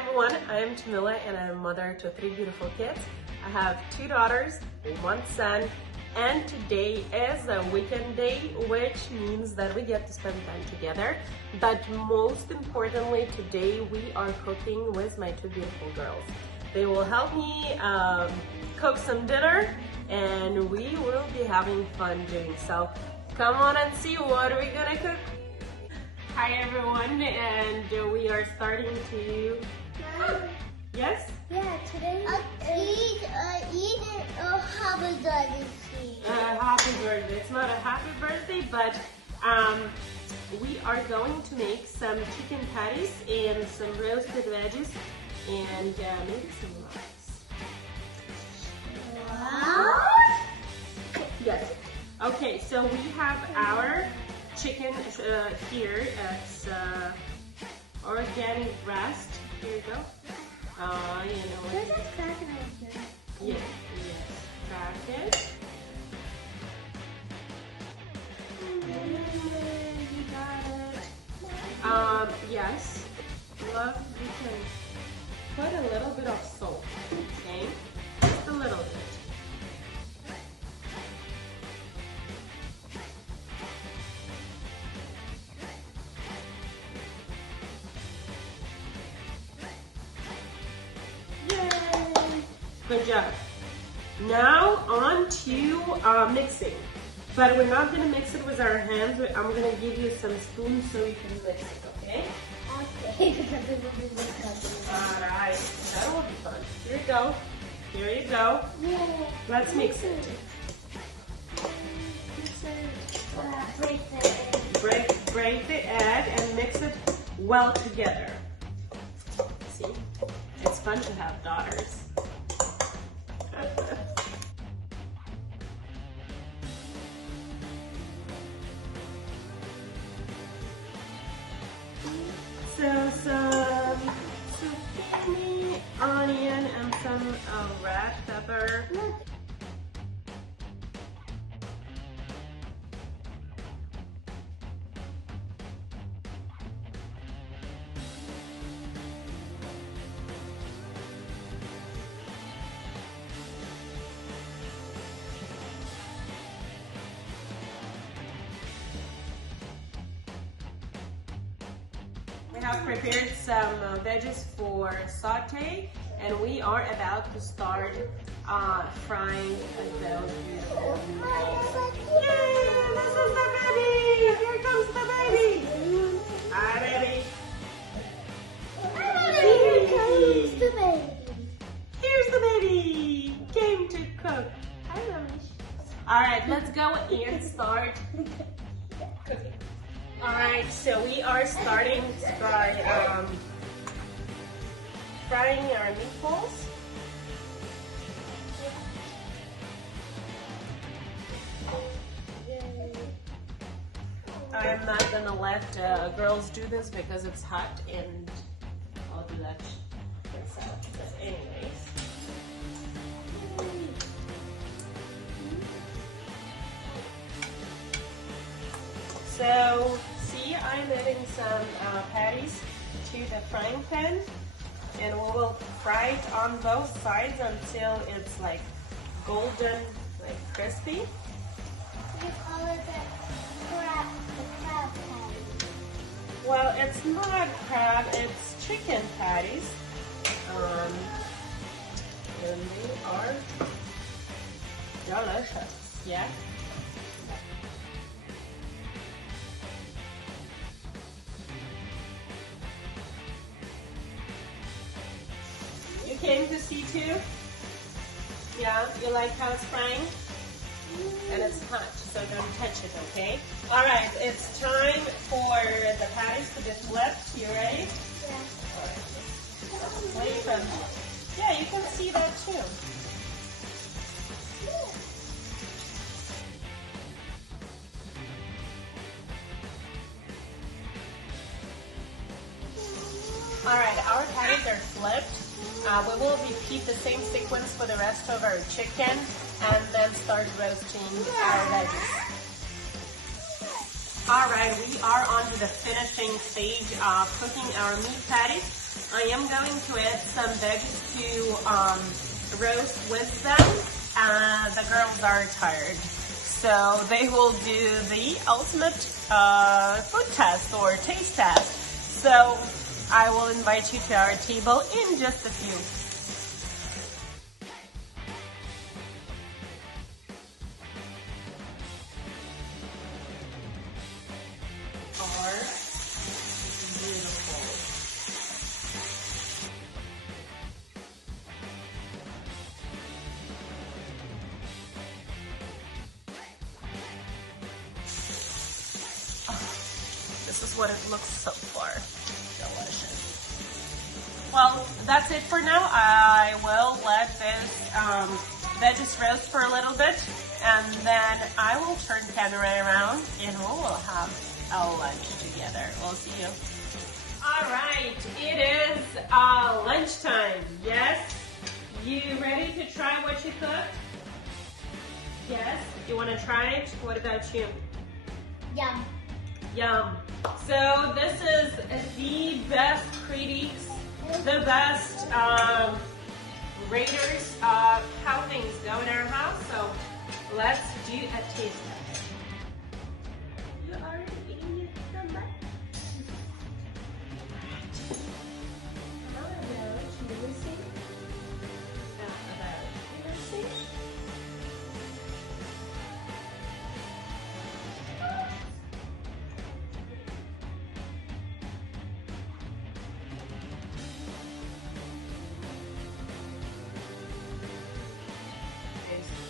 everyone, I am Jamila and I'm a mother to 3 beautiful kids. I have 2 daughters, 1 son, and today is a weekend day, which means that we get to spend time together. But most importantly, today we are cooking with my 2 beautiful girls. They will help me cook some dinner and we will be having fun doing so. Come on and see what are we gonna cook. Hi everyone, and we are starting to... Yes? Yeah, today eat happy birthday. Happy birthday. It's not a happy birthday, but we are going to make some chicken patties and some roasted veggies and maybe some rice. Wow. Yes. Okay, so we have our chicken here. It's organic breast. Here you go. You know. There's a crack in here. Yes, yes. Crack it. You got it. Yes. Love, you can put a little bit of salt. Okay? Just a little bit. Good job. Now on to mixing. But we're not going to mix it with our hands. I'm going to give you some spoons so you can mix it, okay? Okay, because it will be really good. Alright, that will be fun. Here you go. Here you go. Yeah. Let's mix it. Break the egg and mix it well together. See? It's fun to have daughters. So some zucchini, onion, and some red pepper. We have prepared some veggies for saute, and we are about to start frying those beautiful meatballs. Yay! This is the baby! Here comes the baby! Hi, baby! Here comes the baby. Here's the baby! Came to cook. Hi, Mommy. Alright, let's go and start cooking. Alright, so we are starting by frying our meatballs. I'm not gonna let girls do this because it's hot, and I'll do that myself. But anyways. So, see, I'm adding some patties to the frying pan, and we will fry it on both sides until it's like golden, like crispy. You call it the crab patty. Well, it's not crab, it's chicken patties. And they are delicious, yeah? You came to see too? Yeah, you like how it's frying? And it's hot, so don't touch it, okay? Alright, it's time for the patties to be flipped. You ready? Yeah. Alright. Away from... Yeah, you can see that too. Alright, our patties are flipped. We will repeat the same sequence for the rest of our chicken and then start roasting our veggies. Alright, we are on to the finishing stage of cooking our meat patties. I am going to add some veggies to roast with them. The girls are tired, so they will do the ultimate food test or taste test. So I will invite you to our table in just a few. This is what it looks so far. Delicious. Well, that's it for now. I will let this veggies roast for a little bit, and then I will turn the camera around and we will have our lunch together. We'll see you. All right, it is lunchtime. Yes? You ready to try what you cooked? Yes? You want to try it? What about you? Yum. Yum. So this is the best critiques, the best raters of how things go in our house. So let's do a taste test. You already eating it, remember? How about Lucy? How about Lucy?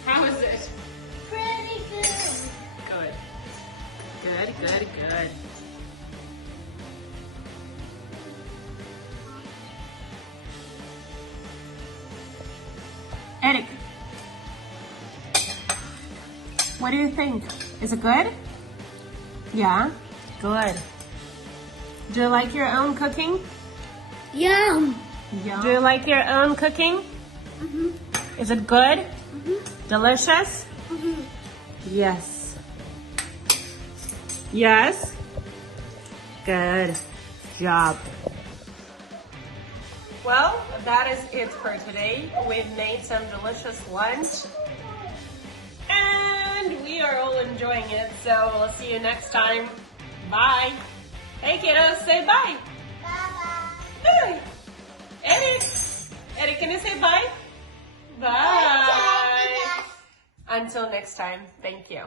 How is it? Pretty good. Good. Good, good, good. Eric, what do you think? Is it good? Yeah? Good. Do you like your own cooking? Yum. Yeah. Do you like your own cooking? Mm-hmm. Is it good? Mm-hmm. Delicious? Mm-hmm. Yes. Yes? Good job. Well, that is it for today. We've made some delicious lunch. And we are all enjoying it. So we'll see you next time. Bye. Hey kiddos, say bye. Bye-bye. Bye. Eric. Eric, can you say bye? Bye. Until next time. Thank you.